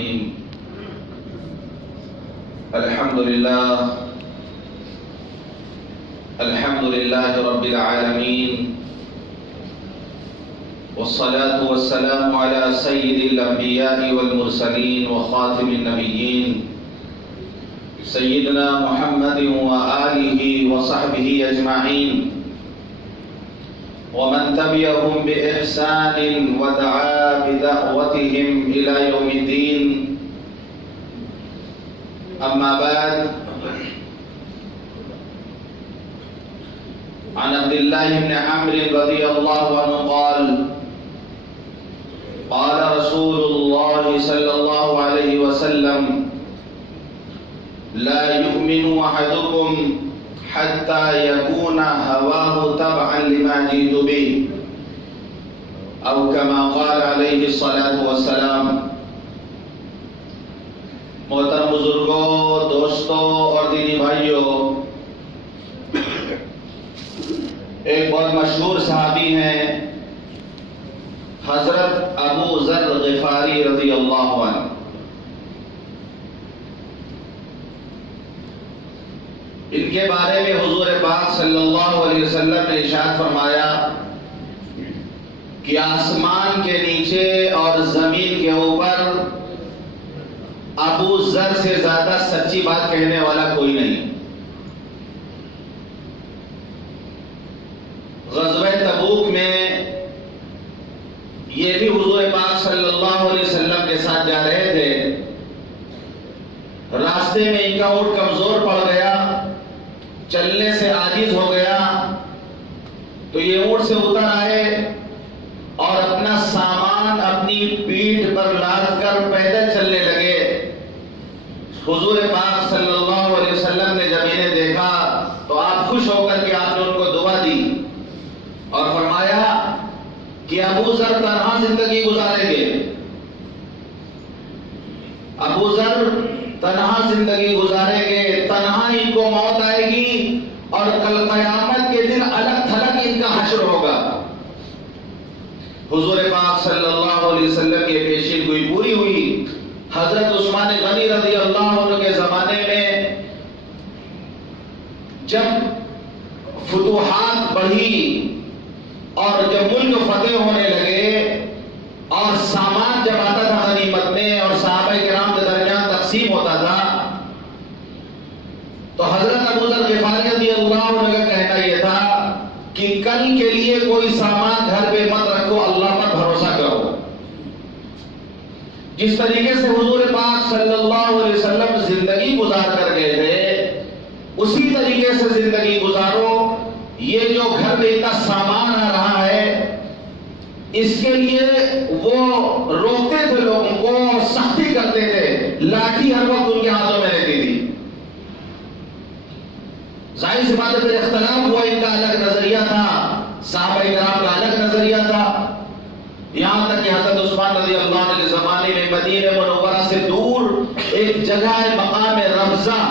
الرحيم الحمد لله رب العالمين والصلاة والسلام على سيد الأنبياء والمرسلين وخاتم النبيين سيدنا محمد وآله وصحبه أجمعين ومن تبعهم بإحسان ودعا بدعوتهم إلى يوم الدين. أما بعد، عن عبد الله بن عمرو رضي الله عنه قال قال رسول الله صلى الله عليه وسلم لا يؤمن أحدكم حتى يكون هواه تبعا لما جئت به أو كما قال عليه الصلاة والسلام. محترم بزرگوں، دوستوں اور دینی بھائیوں، ایک بہت مشہور صحابی ہیں حضرت ابو ذر غفاری رضی اللہ عنہ. ان کے بارے میں حضور پاک صلی اللہ علیہ وسلم نے ارشاد فرمایا کہ آسمان کے نیچے اور زمین کے اوپر ابو ذر سے زیادہ سچی بات کہنے والا کوئی نہیں. غزوہ تبوک میں یہ بھی حضور پاک صلی اللہ علیہ وسلم کے ساتھ جا رہے تھے. راستے میں ان کا اونٹ کمزور پڑ گیا، چلنے سے عاجز ہو گیا، تو یہ اونٹ سے اتر آئے اور اپنا سامان اپنی پیٹھ پر لاد کر پیدل چلنے لگے. حضور پاک صلی اللہ علیہ وسلم نے جب انہیں دیکھا تو آپ خوش ہو کر کے آپ نے ان کو دعا دی اور فرمایا کہ ابو ذر تنہا زندگی گزاریں گے، ابو ذر تنہا زندگی گزاریں گے، تنہا ان کو موت آئے گی اور کل قیامت کے دن الگ تھلگ ان کا حشر ہوگا. حضور پاک صلی اللہ علیہ وسلم کی پیشین گوئی پوری ہوئی. حضرت عثمان غنی رضی اللہ عنہ کے زمانے میں جب فتوحات بڑھی اور جب ملک فتح ہونے لگے اور سامان جب آتا تھا غنیمت میں اور صحابہ کرام کے درمیان تقسیم ہوتا تھا، تو حضرت ابو ذر غفاری رضی اللہ عنہ کا کہنا یہ تھا کہ کل کے لیے کوئی سامان گھر پہ مت رکھو، اللہ پر بھروسہ کرو. جس طریقے سے حضور پاک صلی اللہ علیہ وسلم زندگی گزار کر گئے تھے، اسی طریقے سے زندگی گزارو. یہ جو گھر میں اتنا سامان آ رہا ہے، اس کے لیے وہ روکتے تھے لوگوں کو، سختی کرتے تھے، لاٹھی ہر وقت ان کے ہاتھوں میں رہتی تھی. ظاہر سی بات ہے پھر اختلاف ہوا، ان کا الگ نظریہ تھا، صحابہ کرام کا الگ نظریہ تھا. یہاں تک کہ حضرت عثمان رضی اللہ عنہ کے زمانے میں مدینہ منورہ سے دور ایک جگہ ہے مقام ربضہ،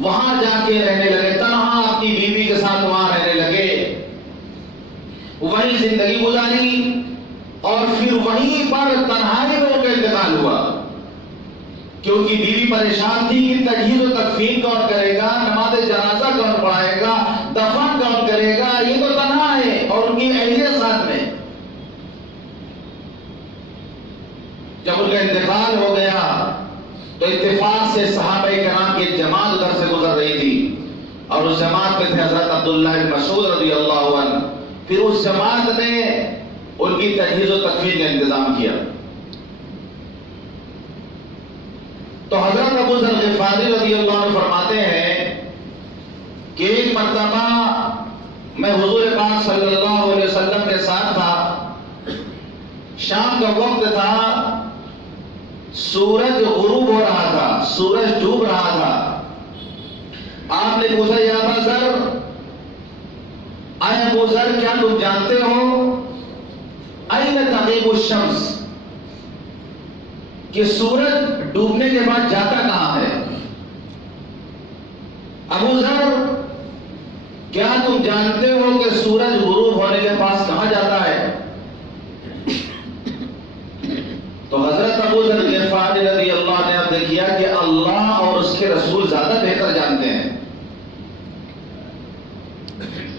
وہاں جا کے رہنے لگے، تنہا اپنی بیوی کے ساتھ وہاں رہنے لگے، وہیں زندگی گزاری اور پھر وہیں پر تنہائی میں ان کا انتقال ہوا. کیونکہ بیوی پریشان تھی کہ تجہیز و تکفین کون کرے گا، نماز جنازہ کون پڑھائے گا، دفن کون کرے گا، یہ تو تنہا ہے اور ان کی اہلیہ ساتھ میں. جب ان کا انتقال ہو گیا تو اتفاق سے صحابہ کرام کی ایک جماعت ادھر سے گزر رہی تھی اور اس جماعت میں تھے حضرت عبداللہ بن مسعود رضی اللہ عنہ. پھر اس جماعت نے ان کی تجہیز و تکفین کا انتظام کیا. تو حضرت ابو ذر غفاری رضی اللہ عنہ فرماتے ہیں کہ ایک مرتبہ میں حضور پاک صلی اللہ علیہ وسلم کے ساتھ تھا، شام کا وقت تھا، سورج غروب ہو رہا تھا، سورج ڈوب رہا تھا. آپ نے پوچھا یا ابا ذر، اے ابو ذر کیا تم جانتے ہو این تغیب الشمس، کہ سورج ڈوبنے کے بعد جاتا کہاں ہے؟ ابو ذر کیا تم جانتے ہو کہ سورج غروب ہونے کے پاس کہاں جاتا ہے؟ تو حضرت ابو ذر غفاری رضی فرماتے کیا کہ اللہ اور اس کے رسول زیادہ بہتر جانتے ہیں.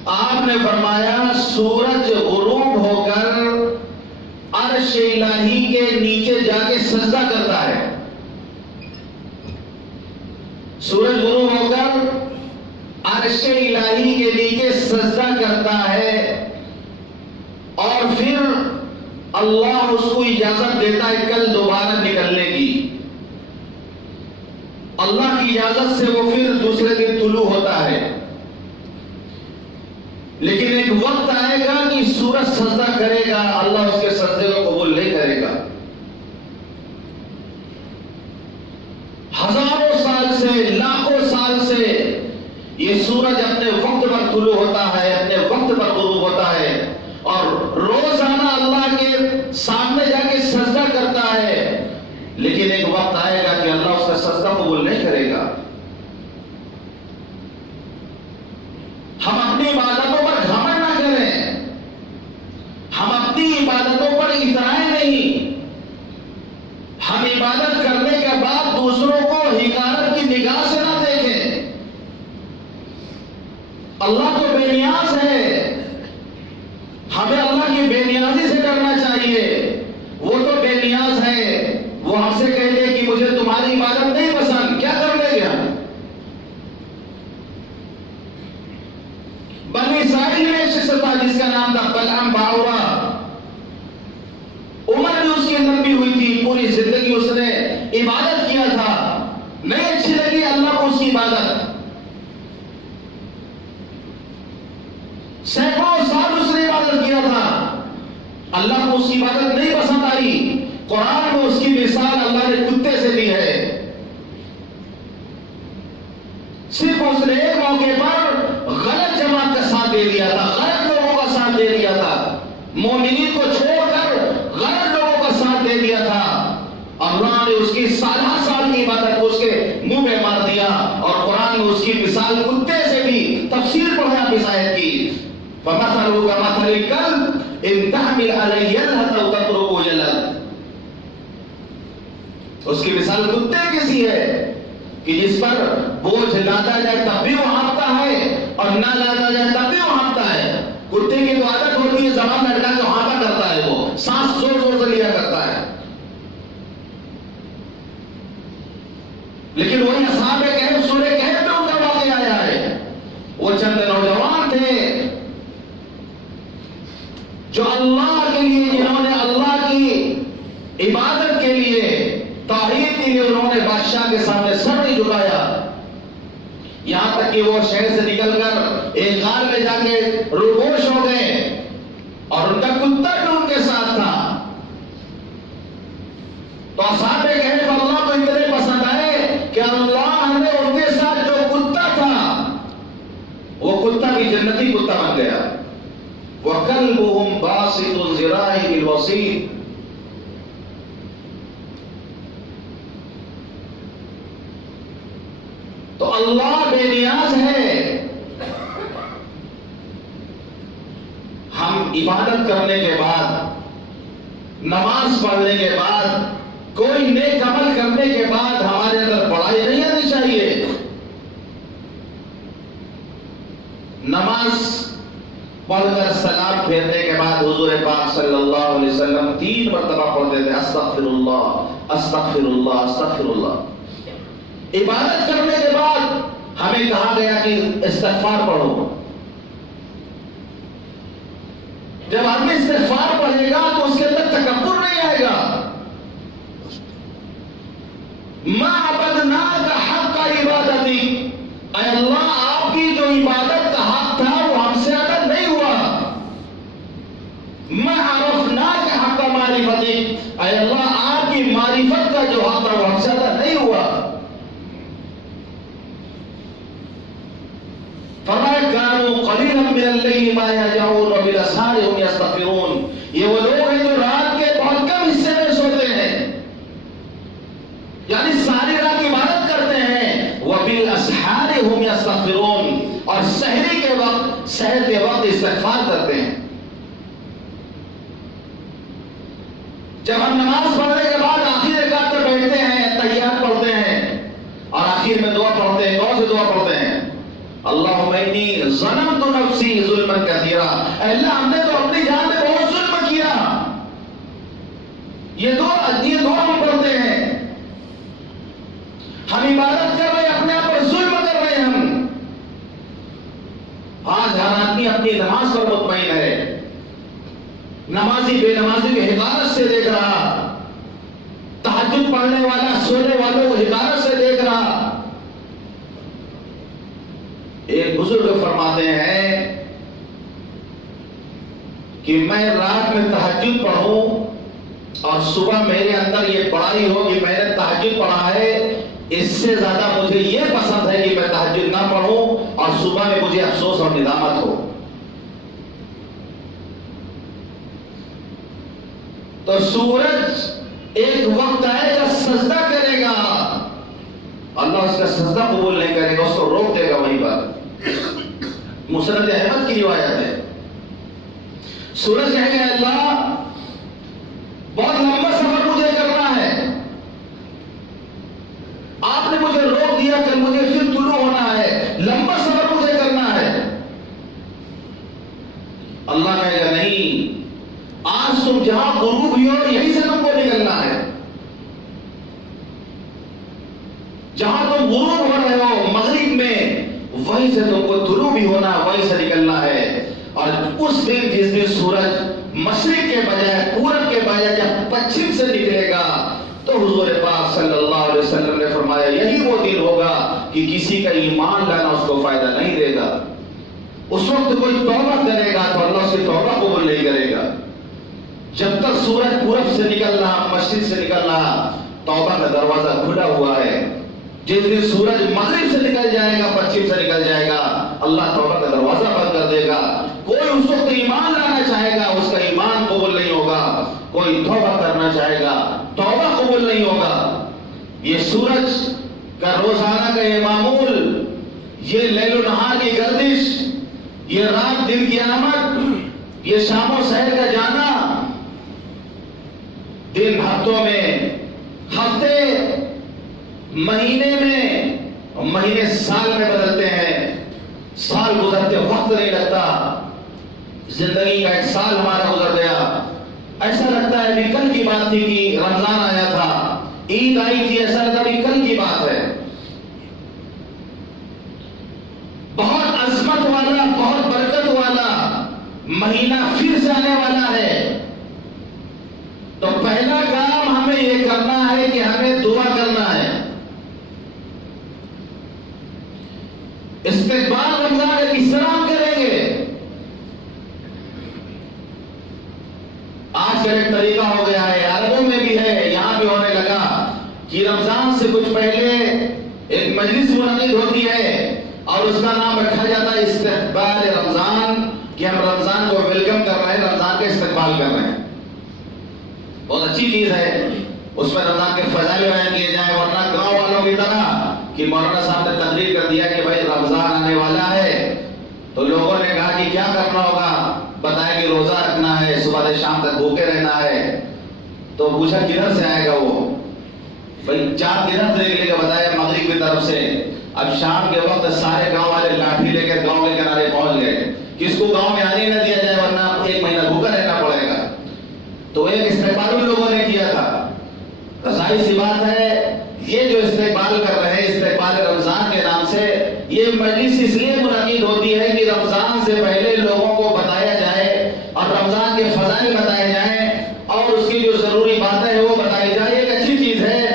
آپ نے فرمایا سورج غروب ہو کر عرش الہی کے نیچے جا کے سجدہ کرتا ہے. سورج غروب ہو کر عرش الہی کے نیچے سجدہ کرتا ہے اور پھر اللہ اس کو اجازت دیتا ہے کل دوبارہ نکلنے کی. اللہ کی اجازت سے وہ پھر دوسرے دن طلوع ہوتا ہے. لیکن ایک وقت آئے گا کہ سورج سجدہ کرے گا، اللہ اس کے سجدے کو قبول نہیں کرے گا. ہزاروں سال سے، لاکھوں سال سے یہ سورج اپنے وقت پر طلوع ہوتا ہے، اپنے وقت پر غروب ہوتا ہے اور روزانہ اللہ کے سامنے جا کے سجدہ کرتا ہے. لیکن ایک وقت آئے گا کہ اللہ اس کا سجدہ قبول نہیں کرے گا. ہم اپنی عبادتوں پر گھمنڈ نہ کریں، ہم اپنی عبادتوں پر اترائیں نہیں. ہم عبادت کرنے کے بعد دوسروں کو حقارت کی نگاہ سے نہ دیکھیں. اللہ تو بے نیاز ہے، ہمیں اللہ کی بے نیازی سے کرنا چاہیے. وہ تو بے نیاز ہے، وہ ہم سے کہتے کہ مجھے تمہاری عبادت نہیں پسند، کیا کر لیں گے ہم؟ بنی اسرائیل میں ایک شخص تھا جس کا نام تھا بلعام باورا. عمر بھی اس کی لمبی ہوئی تھی، پوری زندگی اس نے عبادت کیا تھا، نہیں اچھی لگی اللہ کو اس کی عبادت. سینکڑوں سال اس نے عبادت کیا تھا، اللہ کو اس کی عبادت نہیں پسند آئی. قرآن میں اس کی مثال اللہ نے کتے سے دی ہے. صرف اس نے ایک موقع پر غلط جماعت کا ساتھ دے دیا تھا، غلط لوگوں کا ساتھ دے دیا تھا، مومنین کو چھوڑ کر غلط لوگوں کا ساتھ دے دیا تھا. اللہ نے اس کی سالہ سال کی عبادت کو اس کے منہ پہ مار دیا اور قرآن میں اس کی مثال کتے سے بھی تفسیر پڑھا اس آیت کی. فَمَثَلُهُ كَمَثَلِ الْكَلْبِ إِن تَحْمِلْ عَلَيْهِ يَلْهَثْ أَوْ تَتْرُكْهُ يَلْهَثْ. اس کی مثال کتے کیسی ہے کہ جس پر بوجھ لادا جائے تب بھی وہ ہانپتا ہے اور نہ لادا جائے تب بھی وہ ہانپتا ہے. کتے کی تو عادت ہوتی ہے زبان لٹکا کے ہانپا کرتا ہے، وہ سانس زور زور سے لیا کرتا ہے. لیکن وہی اصحاب کہف، سورہ کہف میں ان کا واقعہ آیا ہے. وہ چند نوجوان تھے جو اللہ کے لیے، جنہوں نے اللہ کی عبادت کے لیے، توحید کے لیے انہوں نے بادشاہ کے سامنے سر نہیں جھکایا. یہاں تک کہ وہ شہر سے نکل کر ایک غار میں جا کے روبوش ہو گئے اور ان کا کتا بھی ان کے ساتھ تھا. تو اصحاب کہف اللہ کو اتنے پسند آئے کہ اللہ نے ان کے ساتھ جو کتا تھا وہ کتا بھی جنتی کتا بن گیا. وَكَلْبُهُمْ بَاسِطٌ ذِرَاعِهِ بِالْوَصِيدِ. تو اللہ بے نیاز ہے. ہم عبادت کرنے کے بعد، نماز پڑھنے کے بعد، کوئی نیک عمل کرنے کے بعد ہمارے اندر بڑائی نہیں آنی چاہیے. نماز پڑھ کر سلام پھیرنے کے بعد حضور پاک صلی اللہ علیہ وسلم 3 مرتبہ پڑھتے تھے استغفر اللہ استغفر اللہ استغفر اللہ. عبادت کرنے کے بعد ہمیں کہا گیا کہ استغفار پڑھو. جب آدمی استغفار پڑھے گا تو اس کے اندر تکبر نہیں آئے گا. ما عبدناک حق عبادتی، اے اللہ آپ کی جو عبادت کا حق تھا وہ ہم سے ادا نہیں ہوا. ما عرفناک حق معرفتی، اے اللہ آپ کی معرفت کا جو حق تھا وہ ہم سے ادا نہیں ہوا. فرمایا كانوا قليلا من الليل ما يهجعون وبالاسحار هم يستغفرون. یہ وہ لوگ ہیں جو رات کے بہت کم حصے میں سوتے ہیں، یعنی ساری رات عبادت کرتے ہیں. وبالاسحار هم يستغفرون، اور سحری کے وقت، سحر کے وقت استغفار کرتے ہیں. جب ہم نماز پڑھنے کے بعد آخری رکعت میں بیٹھتے ہیں، تحیات پڑھتے پڑھتے ہیں. کون سی دعا پڑھتے ہیں؟ اللہم انی ظلمت نفسی ظلما کثیرا. اے اللہ ہم نے تو اپنی جان میں بہت ظلم کیا. یہ دعا ہم پڑھتے ہیں. ہم عبادت کر رہے ہیں, اپنے آپ پر ظلم کر رہے ہیں ہم. آج ہر آدمی اپنی نماز پر مطمئن ہے. نمازی بے نمازی کو حقارت سے دیکھ رہا, تہجد پڑھنے والا سونے والوں کو حقارت سے دیکھ رہا. ایک بزرگ فرماتے ہیں کہ میں رات میں تہجد پڑھوں اور صبح میرے اندر یہ بڑائی ہو کہ میں نے تہجد پڑھا ہے, اس سے زیادہ مجھے یہ پسند ہے کہ میں تہجد نہ پڑھوں اور صبح میں مجھے افسوس اور ندامت ہو. تو سورج ایک وقت آئے گا سجدہ کرے گا, اللہ اس کا سجدہ قبول نہیں کرے گا, اس کو روک دے گا وہیں پر. مسند احمد کی روایت ہے. سورج کہے گا اللہ بہت لمبا سفر مجھے کرنا ہے, آپ نے مجھے روک دیا, کل مجھے پھر طلوع ہونا ہے, لمبا سفر مجھے کرنا ہے. اللہ کہے گا نہیں, آج تم جہاں غروب ہوئی ہو یہیں سے تم کو نکلنا ہے. جہاں تم غروب ہو رہے ہو مغرب میں, وہیں سے تم کو طلوع بھی ہونا, وہیں سے نکلنا ہے. اور اس دن جس دن سورج مشرق کے بجائے پورب کے بجائے جب پچھم سے نکلے گا, تو حضور پاک صلی اللہ علیہ وسلم نے فرمایا یہی وہ دن ہوگا کہ کسی کا ایمان لانا اس کو فائدہ نہیں دے گا. اس وقت کوئی توبہ کرے گا تو اللہ اس کی توبہ قبول نہیں کرے گا. جب تک سورج پورب سے نکل رہا, مشرق سے نکل رہا, توبہ کا دروازہ کھلا ہوا ہے. جس دن سورج مغرب سے نکل جائے گا, پچھم سے نکل جائے گا, اللہ توبہ کا دروازہ بند کر دے گا. کوئی اس وقت ایمان لانا چاہے گا, اس کا ایمان قبول نہیں ہوگا. کوئی توبہ کرنا چاہے گا, توبہ قبول نہیں ہوگا. یہ سورج کا روزانہ کا یہ معمول, یہ لیل و نہار کی گردش, یہ رات دن کی آمد, یہ شام و سحر کا جانا, دن ہفتوں میں, ہفتے مہینے میں, مہینے سال میں بدلتے ہیں. سال گزرتے وقت نہیں لگتا. زندگی کا ایک سال ہمارا گزر گیا, ایسا لگتا ہے کہ کل کی بات تھی کہ رمضان آیا تھا, عید آئی تھی, ایسا لگتا ہے کہ کل کی بات ہے. بہت عظمت والا, بہت برکت والا مہینہ پھر سے آنے والا ہے. تو پہلا کام ہمیں یہ کرنا ہے کہ ہمیں دعا کرنا ہے. استقبال رمضان کا کس طرح کریں گے؟ آج کل ایک طریقہ ہو گیا ہے, عربوں میں بھی ہے, یہاں بھی ہونے لگا کہ رمضان سے کچھ پہلے ایک مجلس منعقد ہوتی ہے اور اس کا نام رکھا جاتا ہے استقبال رمضان, کہ ہم رمضان کو ویلکم کر رہے ہیں, رمضان کا استقبال کر رہے ہیں. بہت اچھی چیز ہے, اس میں رمضان کے فضائل بیان کیے جائیں. ورنہ گاؤں والوں کی طرح کہ مولانا صاحب نے تقریر کر دیا کہ بھائی رمضان آنے والا ہے, تو لوگوں نے کہا کہ کیا کرنا ہوگا, بتایا کہ روزہ رکھنا ہے, صبح سے شام تک بھوکے رہنا ہے. تو پوچھا کدھر سے آئے گا وہ, بھائی چاند کدھر سے نکلے گا, بتایا مغرب کی طرف سے. اب شام کے وقت سارے گاؤں والے لاٹھی لے کر گاؤں کے کنارے پہنچ گئے, کس کو گاؤں میں آنے نہ دیا جائے ورنہ ایک مہینہ بھوکا رہنا پڑے گا. تو ایک استقبال ان لوگوں نے کیا تھا. ظاہر سی بات ہے یہ جو استقبال کر رہے ہیں, استقبال رمضان کے نام سے, یہ مجلس اس لیے منعقد ہوتی ہے کہ رمضان سے پہلے لوگوں کو بتایا جائے اور رمضان کے فضائل بتائے جائیں اور اس کی جو ضروری باتیں ہیں وہ بتائی جائے. ایک اچھی چیز ہے,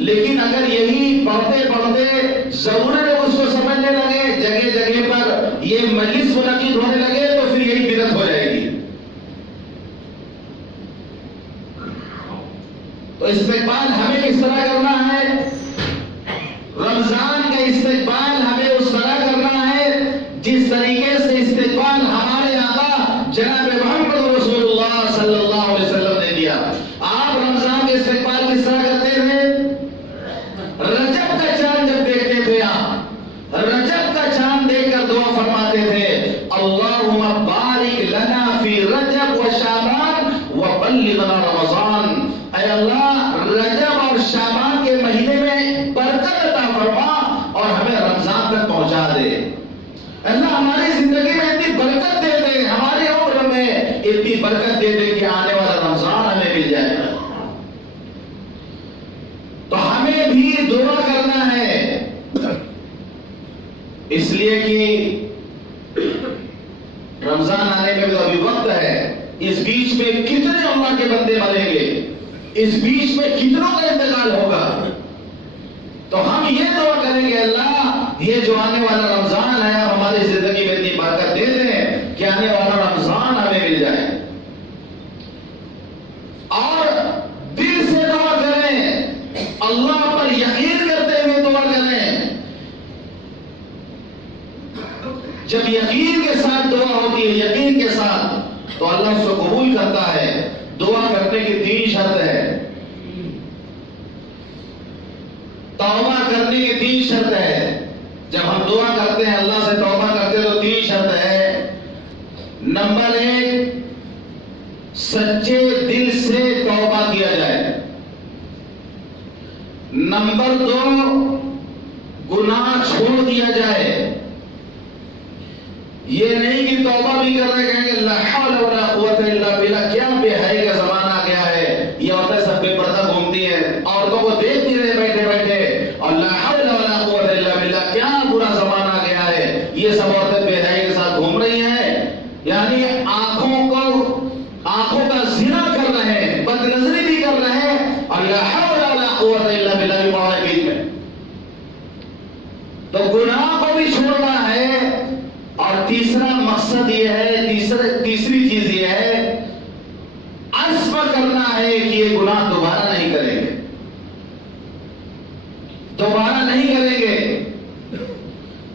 لیکن اگر یہی پڑھتے پڑھتے ضرورت ہے اس کو سمجھنے لگے, جگہ جگہ پر یہ مجلس منعقد ہونے لگے, تو پھر یہی بدعت ہو جائے گی. تو استقبال ہمیں کس طرح کرنا ہے؟ رمضان کا استقبال ہمیں اس طرح کرنا ہے جس طریقے سے استقبال ہمارے آقا جناب محمد رسول اللہ صلی اللہ علیہ وسلم نے کیا. آپ رمضان کے استقبال کس طرح کرتے تھے؟ رجب کا چاند جب دیکھتے تھے, آپ رجب کا چاند دیکھ کر دعا فرماتے تھے, اللہم بارک لنا فی رجب و شعبان و بلغنا رمضان. اے اللہ رجب اور شعبان اتنی برکت دے دے کہ آنے والا رمضان ہمیں مل جائے گا. تو ہمیں بھی دعا کرنا ہے، اس لیے کہ رمضان آنے میں تو ابھی وقت ہے. اس بیچ میں کتنے اللہ کے بندے مریں گے، اس بیچ میں کتنوں کا انتقال ہوگا. تو ہم یہ دعا کریں گے اللہ یہ جو آنے والا رمضان ہے ہماری زندگی میں اتنی برکت دے دیں کہ آنے والا رمضان ہمیں مل جائے. اور دل سے دعا کریں، اللہ پر یقین کرتے ہوئے دعا کریں. جب یقین کے ساتھ دعا ہوتی ہے، یقین کے ساتھ، تو اللہ اس کو قبول کرتا ہے. دعا کرنے کی 3 شرط ہے، توبہ کرنے کی 3 شرط ہے. جب ہم دعا کرتے ہیں اللہ سے توبہ کرتے ہیں تو 3 شرط ہے. نمبر 1، سچے دل سے توبہ کیا جائے. نمبر 2، گناہ چھوڑ دیا جائے. یہ نہیں کہ توبہ بھی کر رہے کہیں گے لا حول ولا قوت الا باللہ، کیا بے حیائی کا زمانہ آ گیا ہے. یہ عورتیں سب بے پردہ گھومتی ہیں، عورتوں کو دیکھ نہیں رہے بیٹھے بیٹھے، اور لا حول ولا قوت الا باللہ، کیا برا زمانہ آ گیا ہے. یہ سب عورتیں بے حیائی کے ساتھ گھوم رہی ہیں، یعنی آنکھوں کا زنا کر رہے ہیں، بد نظری بھی کر رہے ہیں، اور لا حول ولا قوت الا باللہ بھی پڑھ رہے بیچ میں. تو گناہ کو بھی چھوڑنا ہے. اور تیسرا مقصد یہ ہے، تیسری چیز یہ ہے، عزم کرنا ہے کہ یہ گناہ دوبارہ نہیں کریں گے، دوبارہ نہیں کریں گے.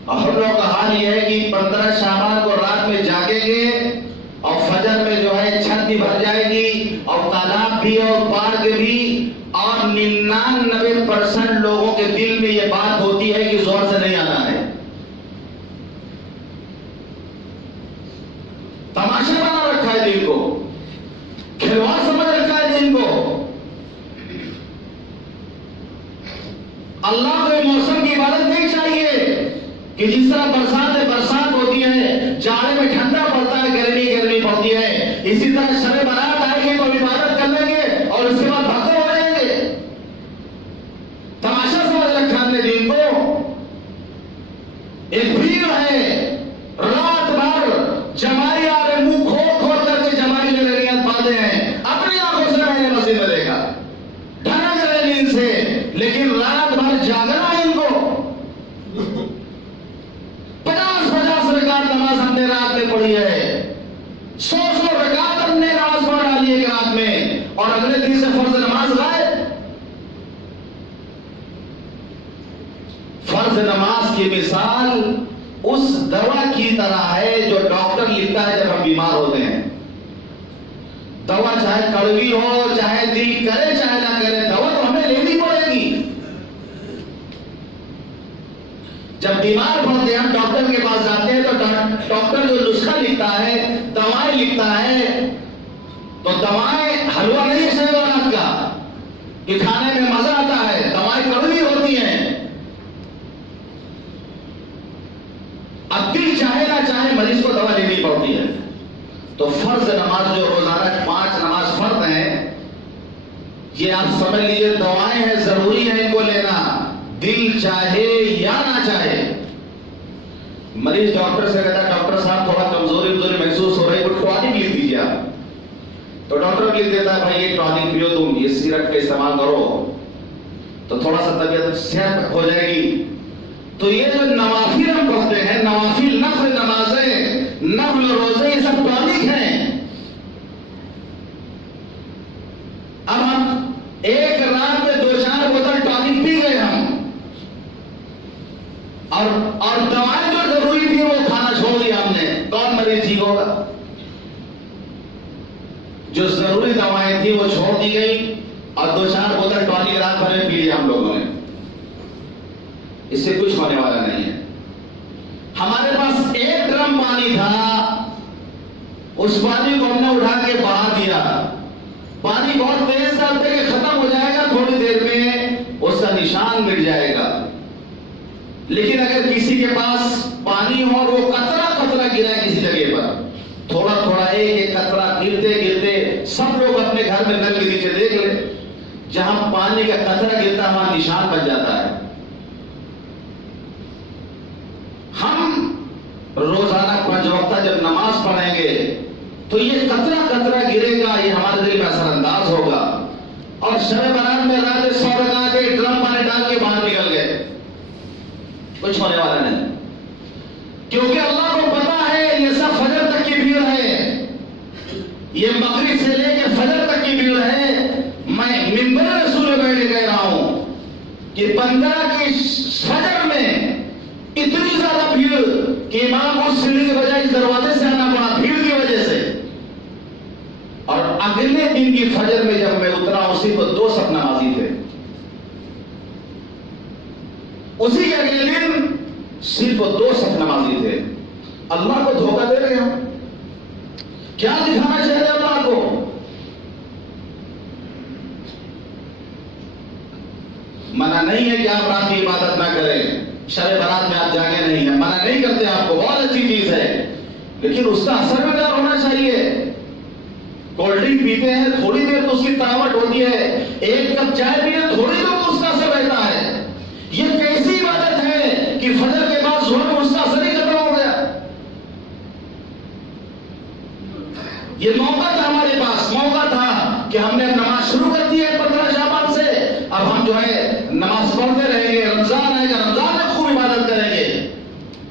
اور ہم لوگ کا حال یہ ہے کہ 15 شعبان کو رات میں جاگیں گے اور فجر میں جو ہے چھت بھی بھر جائے گی اور تالاب بھی اور پارک بھی، اور 99% لوگوں کے دل میں یہ بات ہوتی ہے کہ زور سے نہیں آنا ہے. تماشا بنا رکھا ہے دل کو، کھلواڑ سمجھ رکھا ہے دل کو. اللہ کو موسم کی عبادت نہیں چاہیے کہ جس طرح برسات ہوتی ہے، جاڑے میں ٹھنڈا پڑتا ہے، گرمی پڑتی ہے، اسی طرح شب برات آئے گی تو عبادت کر لیں گے اور اس کے بعد بھگتے ہو جائیں گے. تماشا سمجھ رکھا ہے دل کو. ایک بھیڑ ہے رات بھر جمائی آ رہے، منہ کھول کر کے جمائی لے رہی ہیں، باندھے ہیں، اپنی آنکھوں سے میں نے مسجد میں دیکھا، ڈھنک رہے نیند سے، لیکن رات بھر جاگنا ہے ان کو. 50 رکعت نماز ہم نے رات میں پڑھی ہے، 100 رکعت ہم نے نماز پڑھ ڈالی ایک رات میں، اور اگلے دن سے فرض نماز غائب. فرض نماز کی مثال اس دوا کی طرح ہے جو ڈاکٹر لکھتا ہے جب ہم بیمار ہوتے ہیں. دوا چاہے کڑوی ہو، چاہے دل کرے چاہے نہ کرے، دوا تو ہمیں لینی پڑے گی. جب بیمار پڑتے ہیں ہم ڈاکٹر کے پاس جاتے ہیں تو ڈاکٹر جو نسخہ لکھتا ہے، دوائیں لکھتا ہے، تو دوائیں حلوہ نہیں ہے شیوانات کا کہ کھانے میں مزہ آتا ہے، دوائیں کڑوی ہوتی ہیں. اب دل چاہے نہ چاہے مریض کو دوا لینی پڑتی ہے. تو فرض نماز جو روزانہ 5 نماز فرض ہیں، یہ آپ سمجھ لیجیے دوائیں ہیں، ضروری ہے ان کو لینا، دل چاہے یا نہ چاہے. مریض ڈاکٹر سے کہتا ہے ڈاکٹر صاحب تھوڑا کمزوری محسوس ہو رہی ہے، کوئی ٹانک لکھ دیجیے آپ. تو ڈاکٹر لکھ دیتا ہے بھائی یہ ٹانک پیو، تم یہ سیرپ کا استعمال کرو تو تھوڑا سا طبیعت صحت ہو جائے گی. تو یہ جو نوافل ہم پڑھتے ہیں، نوافل نفل نمازیں، نفل روزے، یہ سب ٹانک ہیں. اب ہم ایک رات میں 2-4 بوتل ٹانک پی گئے ہم، اور دوائیں جو ضروری تھی وہ کھانا چھوڑ دیا ہم نے، کون مریض ٹھیک ہوگا؟ جو ضروری دوائیں تھی وہ چھوڑ دی گئی اور 2-4 بوتل ٹانک رات بھر میں پی لیا ہم لوگوں نے. اس سے کچھ ہونے والا نہیں ہے. ہمارے پاس 1 ڈرم پانی تھا، اس پانی کو ہم نے اٹھا کے بہا دیا. پانی بہت تیز ڈالتے کہ ختم ہو جائے گا، تھوڑی دیر میں اس کا نشان مٹ جائے گا. لیکن اگر کسی کے پاس پانی ہو اور وہ قطرہ قطرہ گرا ہے کسی جگہ پر تھوڑا تھوڑا ایک ایک قطرہ گرتے گرتے سب لوگ اپنے گھر میں نل کے نیچے دیکھ لیں، جہاں پانی کا قطرہ گرتا وہاں نشان بن جاتا ہے۔ ہم روزانہ 5 وقتہ جب نماز پڑھیں گے تو یہ قطرہ قطرہ گرے گا، یہ ہمارے دل میں اثر انداز ہوگا، اور شب برات میں رات 100 رکعت کے ڈرم پانی ڈال کے باہر نکل گئے، کچھ ہونے والا نہیں، کیونکہ اللہ کو پتا ہے یہ سب فجر تک کی بھیڑ ہے، یہ مغرب سے لے کے فجر تک کی بھیڑ ہے۔ میں منبر رسول بیٹھ کہہ رہا ہوں کہ 15 کی فجر میں اتنی زیادہ بھیڑ کہ امام اس سیڑھی کی بجائے اس دروازے سے آنا پڑا بھیڑ کی وجہ سے۔ اور اگلے دن کی فجر میں جب میں اترا اسی کو 2 صف نمازی تھے، اسی کے اگلے دن صرف 2 صف نمازی تھے۔ اللہ کو دھوکہ دے رہے ہیں، کیا دکھانا چاہیے اللہ کو؟ منع نہیں ہے کہ آپ رات کی عبادت نہ کریں، شب برات میں آپ جاگے نہیں ہیں، منع نہیں کرتے آپ کو، بہت اچھی چیز ہے، لیکن اس کا اثر بھی دار ہونا چاہیے۔ کولڈ ڈرنک پیتے ہیں تھوڑی دیر تو اس کی تراوٹ ہوتی ہے، ایک کپ چائے پیے تھوڑی دیر تو اس کا اثر رہتا ہے۔ یہ کیسی عبادت ہے کہ فجر کے بعد ظہر میں اس کا اثر ہی ختم ہو گیا؟ یہ موقع تھا ہمارے پاس، موقع تھا کہ ہم نے نماز شروع کر دی ہے 15 شعبان سے، اب ہم جو ہے نماز پڑھتے رہیں گے، رمضان آئے گا رمضان میں خوب عبادت کریں گے۔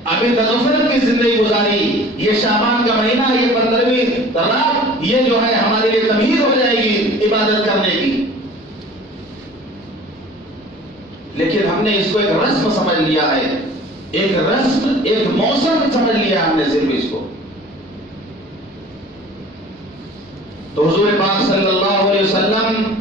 ابھی تغفرت کی زندگی گزاری، یہ شعبان کا مہینہ، یہ 15ویں رات، یہ جو ہے ہمارے لیے تمہید ہو جائے گی عبادت کرنے کی، لیکن ہم نے اس کو ایک رسم سمجھ لیا ہے، ایک رسم، ایک موسم سمجھ لیا ہم نے صرف اس کو۔ تو حضور پاک صلی اللہ علیہ وسلم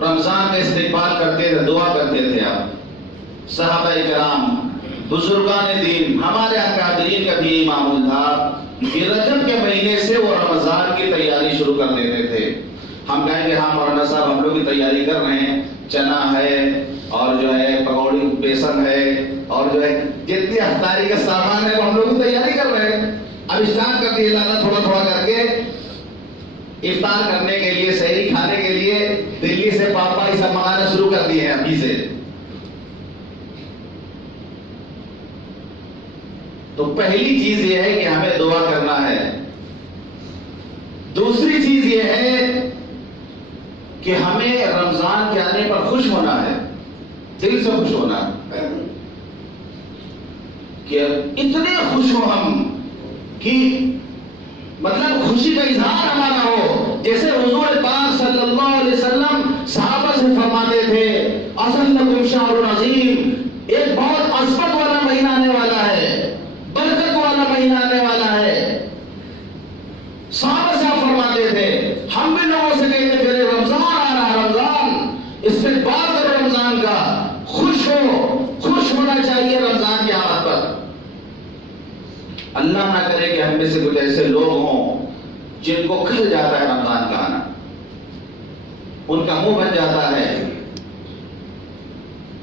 رمضان کا استقبال کرتے تھے، دعا کرتے تھے۔ آپ صحابہ کرام، بزرگان دین، ہمارے اکابرین کا بھی یہی معمول تھا کہ رجب کے مہینے سے وہ رمضان کی تیاری شروع کر دیتے تھے۔ ہم کہیں گے ہاں مولانا صاحب ہم لوگ کی تیاری کر رہے ہیں، چنا ہے اور جو ہے پکوڑی بیسن ہے اور جو ہے جتنی افطاری کا سامان ہے وہ ہم لوگ کی تیاری کر رہے ہیں۔ اب اسٹارٹ کر دیا لانا تھوڑا تھوڑا کر کے، افطار کرنے کے لیے، سحری کھانے کے لیے دلی سے پاپا یہ سب منگانا شروع کر دیے ہیں ابھی سے۔ تو پہلی چیز یہ ہے کہ ہمیں دعا کرنا ہے، دوسری چیز یہ ہے کہ ہمیں رمضان کے آنے پر خوش ہونا ہے، دل سے خوش ہونا ہے، کہ اتنے خوش ہو ہم کہ مطلب خوشی کا اظہار ہمارا ہو، جیسے حضور پاک صلی اللہ علیہ وسلم صحابہ سے فرماتے تھے اصل لکم شہر عظیم، ایک بہت عظمت والا مہینہ آنے والا ہے، برکت والا مہینہ آنے والا ہے۔ صحابہ سے فرماتے تھے، ہم بھی لوگوں سے کہتے تھے رمضان آ رہا، رمضان استقبال کرو رمضان کا، خوش ہو، خوش ہونا چاہیے رمضان کی آمد پر۔ اللہ نہ کرے کہ ہم میں سے کچھ ایسے لوگ ہوں جن کو کھل جاتا ہے رمضان کا آنا، ان کا منہ بن جاتا ہے،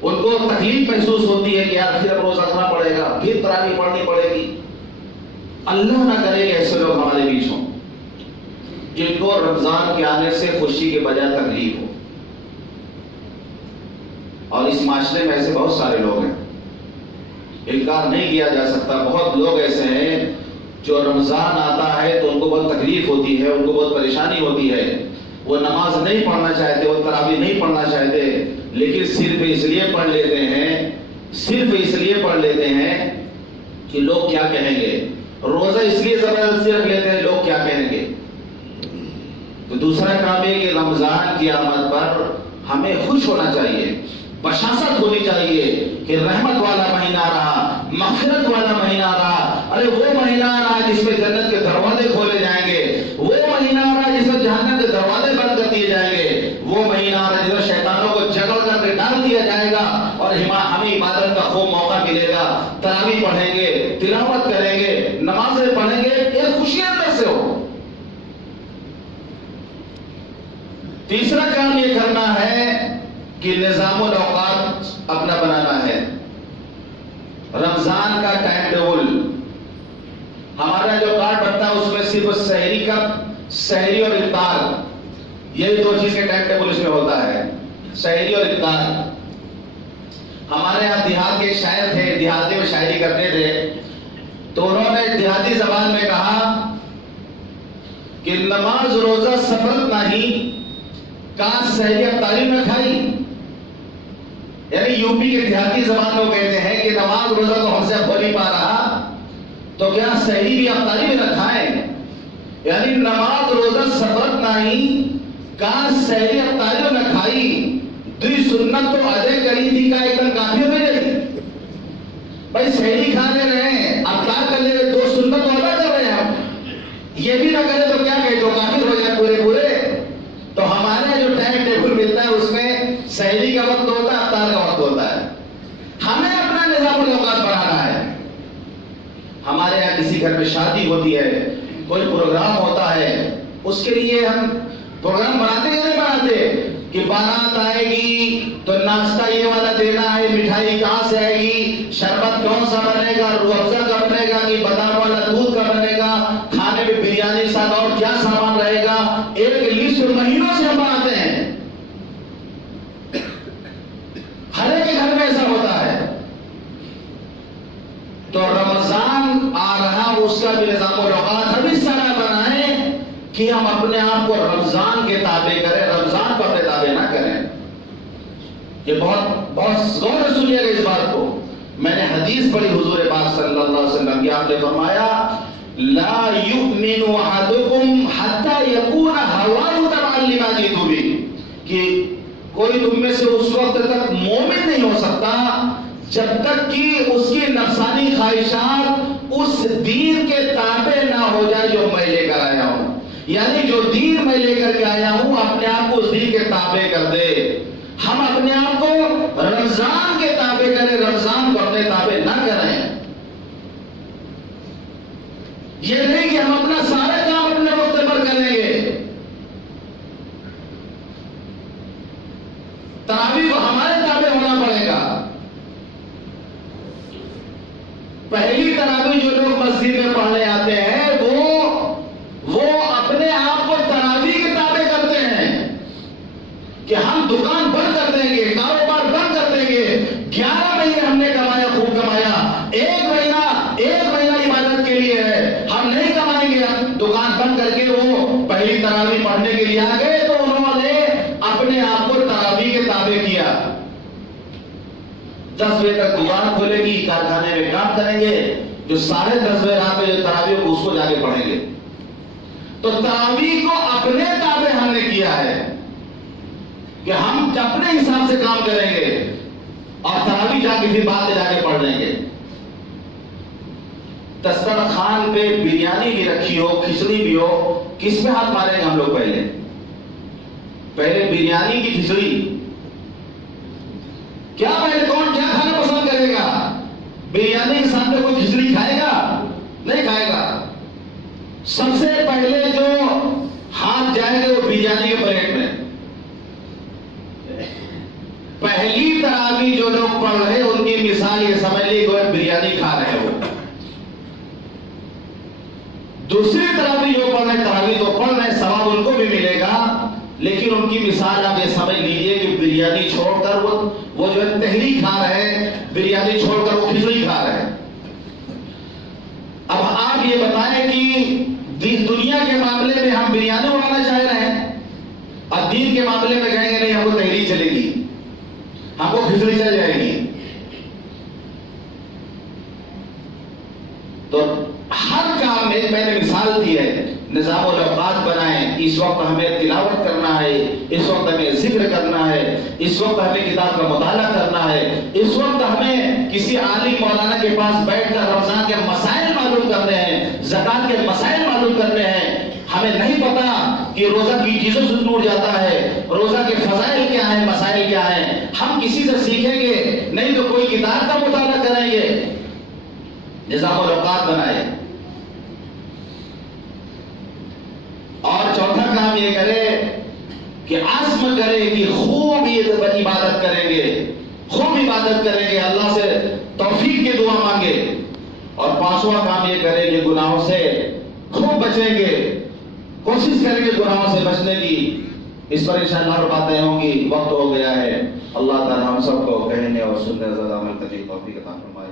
ان کو تکلیف محسوس ہوتی ہے کہ یار پھر اب روزہ رکھنا پڑے گا، پھر تراویح پڑھنی پڑے گی۔ اللہ نہ کرے کہ ایسے لوگ ہمارے بیچ ہوں جن کو رمضان کے آنے سے خوشی کے بجائے تکلیف ہو، اور اس معاشرے میں ایسے بہت سارے لوگ ہیں، انکار نہیں کیا جا سکتا۔ بہت لوگ ایسے ہیں جو رمضان آتا ہے تو ان کو بہت تکلیف ہوتی ہے، ان کو بہت پریشانی ہوتی ہے، وہ نماز نہیں پڑھنا چاہتے، وہ تراویح نہیں پڑھنا چاہتے، لیکن صرف اس لیے پڑھ لیتے ہیں، صرف اس لیے پڑھ لیتے ہیں کہ لوگ کیا کہیں گے، روزہ اس لیے زبردستی رکھ لیتے ہیں لوگ کیا کہیں گے۔ تو دوسرا کام ہے کہ رمضان کی آمد پر ہمیں خوش ہونا چاہیے، بشاشت ہونی چاہیے کہ رحمت والا مہینہ رہا، مغفرت والا مہینہ رہا، ارے وہ مہینہ رہا جس میں جنت کے دروازے کھولے جائیں گے، وہ مہینہ رہا جس میں جہنم کے دروازے بند کر دیے جائیں گے، وہ مہینہ رہا جس میں شیطانوں کو جگڑ کر کے ڈال دیا جائے گا اور ہمیں عبادت کا خوب موقع ملے گا، تراویح پڑھیں گے، تلاوت کریں گے، نمازیں پڑھیں گے، ایک خوشی اندر سے ہو۔ تیسرا کام یہ کرنا ہے کہ نظام الاوقات اپنا بنانا ہے۔ رمضان کا ٹائم ٹیبل ہمارا جو کارڈ بنتا ہے اس میں صرف سحری اور افطار، یہی دو چیز کے ٹائم ٹیبل اس میں ہوتا ہے، سحری اور افطار۔ ہمارے یہاں دیہات کے ایک شاعر تھے، دیہاتی میں شاعری کرتے تھے، تو انہوں نے دیہاتی زبان میں کہا کہ نماز روزہ سبرت نہیں، کاش سحری افطاری میں کھائی۔ یعنی یوپی کے دیہاتی زبان میں وہ کہتے ہیں کہ نماز روزہ تو ہم سے اب ہو نہیں پا رہا، تو کیا سحری بھی افطاری میں نہ کھائیں؟ یعنی نماز روزہ سبرت نہیں، کاش سحری افطاری میں نہ کھائی، دوی سنت تو ادے کری تھی کا ایک دن کافی ہو جائے۔ بھائی سحری کھانے رہے، افطار کر لے، دو سنت تو ادا کر رہے ہیں ہم، یہ بھی نہ کرے تو کیا کہے، تو کافر ہو جائے پورے۔ تو ہمارے جو ٹائم ٹیبل ملتا ہے اس میں سحری کا وقت ہوتا ہے، افطار کا وقت ہوتا ہے۔ ہمیں اپنا نظام الاوقات بڑھانا ہے۔ ہمارے یہاں کسی گھر میں شادی ہوتی ہے، کوئی پروگرام ہوتا ہے، اس کے لیے ہم پروگرام بناتے یا نہیں بناتے کہ بارات آئے گی تو ناشتہ یہ والا دینا ہے، مٹھائی کہاں سے آئے گی، شربت کون سا بنے گا، روح افزا کا بنے گا کہ بادام والا دودھ کا بنے گا، کھانے میں بریانی ساتھ اور کیا سامان رہے گا، ایک لسٹ مہینوں سے ہم بناتے ہیں۔ ہر ایک گھر میں ایسا ہوتا ہے۔ تو رمضان آ رہا، اس کا بھی نظام الاوقات ہم اس طرح بنائیں کہ ہم اپنے آپ کو رمضان کے تابع کریں، رمضان کو اپنے تابع نہ کریں۔ یہ بہت غور سے سنیے گا اس بات کو۔ میں نے حدیث پڑھی حضور پاک صلی اللہ علیہ وسلم کی، آپ نے فرمایا لا یؤمن احدکم حتی یکون ہواه تبعا لما جئت به، کہ کوئی تم میں سے اس وقت تک مومن نہیں ہو سکتا جب تک کہ اس کی نفسانی خواہشات اس دین کے تابع نہ ہو جائے جو میں لے کر آیا ہوں۔ یعنی جو دین میں لے کر کے آیا ہوں اپنے آپ کو اس دین کے تابع کر دے۔ ہم اپنے آپ کو رمضان کے تابع کریں، رمضان کو اپنے تابع نہ کریں۔ یہ نہیں کہ ہم اپنا سارے کام اپنے وقت پر کریں گے۔ تراویح کو ہمارے تابع ہونا پڑے گا۔ پہلی تراویح جو لوگ مسجد میں پڑھنے آتے ہیں وہ اپنے آپ کو تراویح کے تابع کرتے ہیں کہ ہم دکان بند کر دیں گے، کاروبار بند کر دیں گے، 11 مہینے ہم نے کمایا، خوب کمایا، ایک مہینہ عبادت کے لیے ہے، ہم نہیں کمائیں گے، ہم دکان بند کر کے وہ پہلی تراویح پڑھنے کے لیے آ گئے، تو انہوں نے اپنے آپ کو تراویح کے تابع کیا۔ 10 بجے تک دکان کھولے گی، کارخانے میں کام کریں گے، جو 10:30 بجے رات میں جو تراویح کو اس کو جا کے پڑھیں گے۔ تو تراویح کو اپنے تابع ہم نے کیا ہے کہ ہم اپنے حساب سے کام کریں گے اور تراویح جا کے پھر بعد میں جا کے پڑھ لیں گے۔ دسترخوان پہ بریانی بھی رکھی ہو، کھچڑی بھی ہو، کس میں ہاتھ ماریں گے ہم لوگ؟ پہلے بریانی کی کھچڑی، کیا پہلے کون کیا کھانا پسند کرے گا؟ بریانی کے سامنے کوئی کھچڑی کھائے گا؟ نہیں کھائے گا۔ سب سے پہلے جو ہاتھ جائیں گے وہ بریانی کے پلیٹ میں۔ پہلی تراویح جو لوگ پڑھ رہے ان کی مثال یہ سمجھ لی کہ وہ بریانی کھا رہے ہو۔ دوسری تراویح جو پڑھ رہے، تراویح تو پڑھ رہے، ثواب ان کو بھی ملے گا، لیکن ان کی مثال آپ یہ سمجھ لیجئے کہ بریانی چھوڑ کر وہ جو ہے تہری کھا رہے ہیں، بریانی چھوڑ کر وہ کھچڑی کھا رہے ہیں۔ اب آپ یہ بتائیں کہ دنیا کے معاملے میں ہم بریانی اڑانا چاہ رہے ہیں اور دین کے معاملے میں کہیں گے نہیں ہم کو تہری چلے گی، ہم کو کھچڑی چل جائے گی۔ تو ہر کام میں میں نے مثال دی ہے، نظام الاوقات بنائیں۔ اس وقت ہمیں تلاوت کرنا ہے، اس وقت ہمیں ذکر کرنا ہے، اس وقت ہمیں کتاب کا مطالعہ کرنا ہے، اس وقت ہمیں کسی عالم مولانا کے پاس بیٹھ کر رمضان کے مسائل معلوم کرنے ہیں، زکوٰۃ کے مسائل معلوم کرنے ہیں۔ ہمیں نہیں پتا کہ روزہ کی چیزوں سے ٹوٹ جاتا ہے، روزہ کے فضائل کیا ہیں، مسائل کیا ہیں، ہم کسی سے سیکھیں گے نہیں تو کوئی کتاب کا مطالعہ کریں گے۔ نظام الاوقات بنائے۔ اور چوتھا کام یہ کرے کہ عزم کرے کہ خوب عبادت کریں گے، خوب عبادت کریں گے، اللہ سے توفیق کی دعا مانگے۔ اور پانچواں کام یہ کرے کہ گناہوں سے خوب بچیں گے، کوشش کریں گے گناہوں سے بچنے کی۔ اس پر انشاءاللہ اور باتیں ہوں گی، وقت ہو گیا ہے۔ اللہ تعالیٰ ہم سب کو کہنے اور سننے زیادہ عمل کرنے کی توفیق عطا فرمائے۔